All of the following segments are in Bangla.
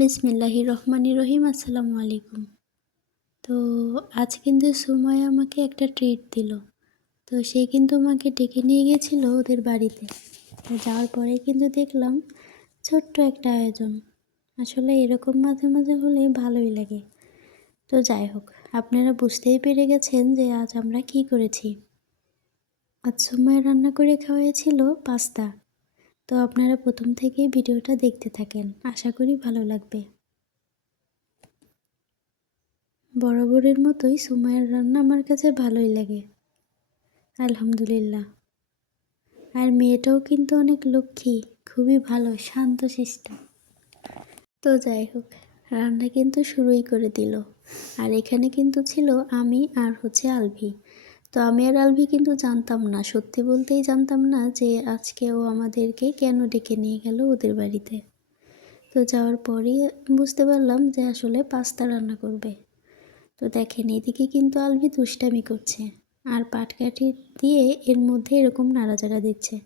বিসমিল্লাহির রহমানির রহিম। আসসালামু আলাইকুম। তো আজ কিন্তু সুমাইয়া আমাকে একটা ট্রিট দিল। তো সে কিন্তু আমাকে ডেকে নিয়ে গিয়েছিল ওদের বাড়িতে। তো যাওয়ার পরে কিন্তু দেখলাম ছোট্ট একটা আয়োজন। আসলে এরকম মাঝে মাঝে হলে ভালোই লাগে। তো যাই হোক, আপনারা বুঝতেই পেরে গেছেন যে আজ আমরা কি করেছি। আজ সুমাইয়া রান্না করে খাওয়াইছিল পাস্তা। তো আপনারা প্রথম থেকেই ভিডিওটা দেখতে থাকেন, আশা করি ভালো লাগবে। বরাবরের মতোই সুমাইয়ার রান্না আমার কাছে ভালোই লাগে, আলহামদুলিল্লাহ। আর মেয়েটাও কিন্তু অনেক লক্ষ্মী, খুবই ভালো, শান্তশিষ্ট। তো যাই হোক, রান্না কিন্তু শুরুই করে দিল। আর এখানে কিন্তু ছিল আমি আর আলভি। তো আমি আর আলভি কিন্তু জানতাম না, সত্যি বলতেই জানতাম না যে আজকে ও আমাদেরকে কেন ডেকে নিয়ে গেল ওদের বাড়িতে। তো যাওয়ার পরেই বুঝতে পারলাম যে আসলে পাস্তা রান্না করবে। তো দেখেন, এদিকে কিন্তু আলভি দুষ্টামি করছে আর পাটকাঠি দিয়ে এর মধ্যে এরকম নাড়াচাড়া দিচ্ছে।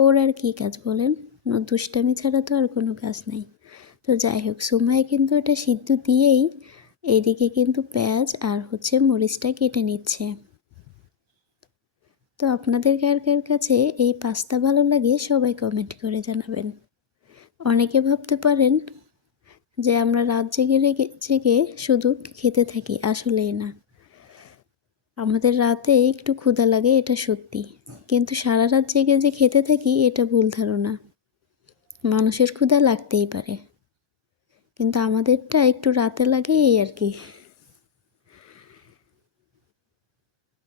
ওর আর কি কাজ বলেন, দুষ্টামি ছাড়া তো আর কোনো কাজ নাই। তো যাই হোক, সুমাইয়া কিন্তু এটা সিদ্ধ দিয়েই এদিকে কিন্তু পেঁয়াজ আর মরিচটা কেটে নিচ্ছে। তো আপনাদের কার কার কাছে এই পাস্তা ভালো লাগে সবাই কমেন্ট করে জানাবেন। অনেকে ভাবতে পারেন যে আমরা রাত জেগে জেগে শুধু খেতে থাকি, আসলেই না। আমাদের রাতে একটু ক্ষুধা লাগে, এটা সত্যি, কিন্তু সারা রাত জেগে যে খেতে থাকি এটা ভুল ধারণা। মানুষের ক্ষুধা লাগতেই পারে, কিন্তু আমাদেরটা একটু রাতে লাগে, এই আর কি।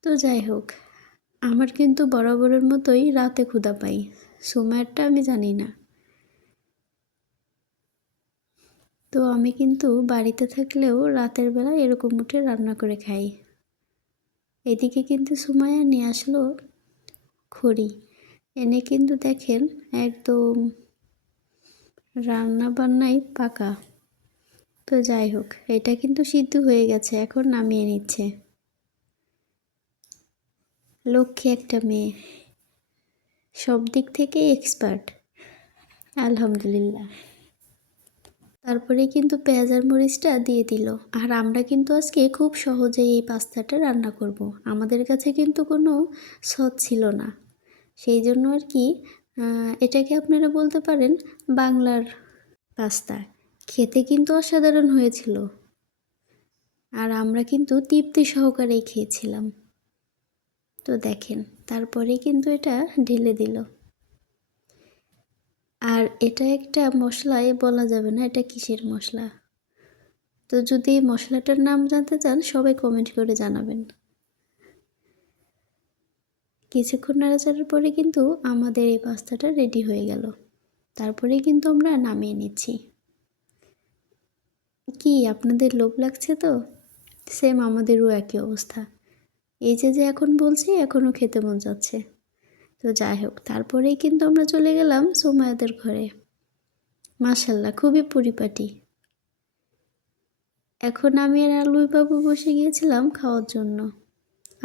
তো যাই হোক, আমার কিন্তু বরাবরের মতোই রাতে ক্ষুধা পাই, সুমাইয়ারটা আমি জানি না। তো আমি কিন্তু বাড়িতে থাকলেও রাতের বেলা এরকম উঠে রান্না করে খাই। এদিকে কিন্তু সুমাইয়া নিয়ে আসলো খড়ি, এনে কিন্তু দেখেন একদম রান্না বান্নাই পাকা। তো যাই হোক, এটা কিন্তু সিদ্ধ হয়ে গেছে, এখন নামিয়ে নিচ্ছে। লক্ষ্মী একটা মেয়ে, সব দিক থেকে এক্সপার্ট, আলহামদুলিল্লাহ। তারপরে কিন্তু পেঁয়াজ আর মরিচটা দিয়ে দিল। আর আমরা কিন্তু আজকে খুব সহজেই এই পাস্তাটা রান্না করব। আমাদের কাছে কিন্তু কোনো সস ছিল না, সেই জন্য আর কি এটাকে আপনারা বলতে পারেন বাংলার পাস্তা। খেতে কিন্তু অসাধারণ হয়েছিল, আর আমরা কিন্তু তৃপ্তি সহকারেই খেয়েছিলাম। তো দেখেন, তারপরে কিন্তু এটা ঢেলে দিল। আর এটা একটা মশলাই বলা যাবে না এটা কিসের মশলা। তো যদি মশলাটার নাম জানতে চান সবাই কমেন্ট করে জানাবেন। কিছুক্ষণ নাড়াচাড়ার পরে কিন্তু আমাদের এই পাস্তাটা রেডি হয়ে গেল। তারপরে কিন্তু আমরা নামিয়ে নিচ্ছি। কি আপনাদের লোভ লাগছে? তো সেম আমাদেরও একই অবস্থা। এই যে এখন বলছি, এখনও খেতে মন যাচ্ছে। তো যাই হোক, তারপরেই কিন্তু আমরা চলে গেলাম সুমাইয়াদের ঘরে। মাশাল্লাহ, খুবই পরিপাটি। এখন আমি আর আলুই বাবু বসে গিয়েছিলাম খাওয়ার জন্য।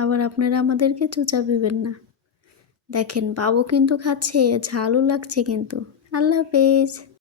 আবার আপনারা আমাদেরকে চুচা ভেবেন না। দেখেন, বাবু কিন্তু খাচ্ছে, ঝালও লাগছে কিন্তু। আল্লাহ হাফেজ।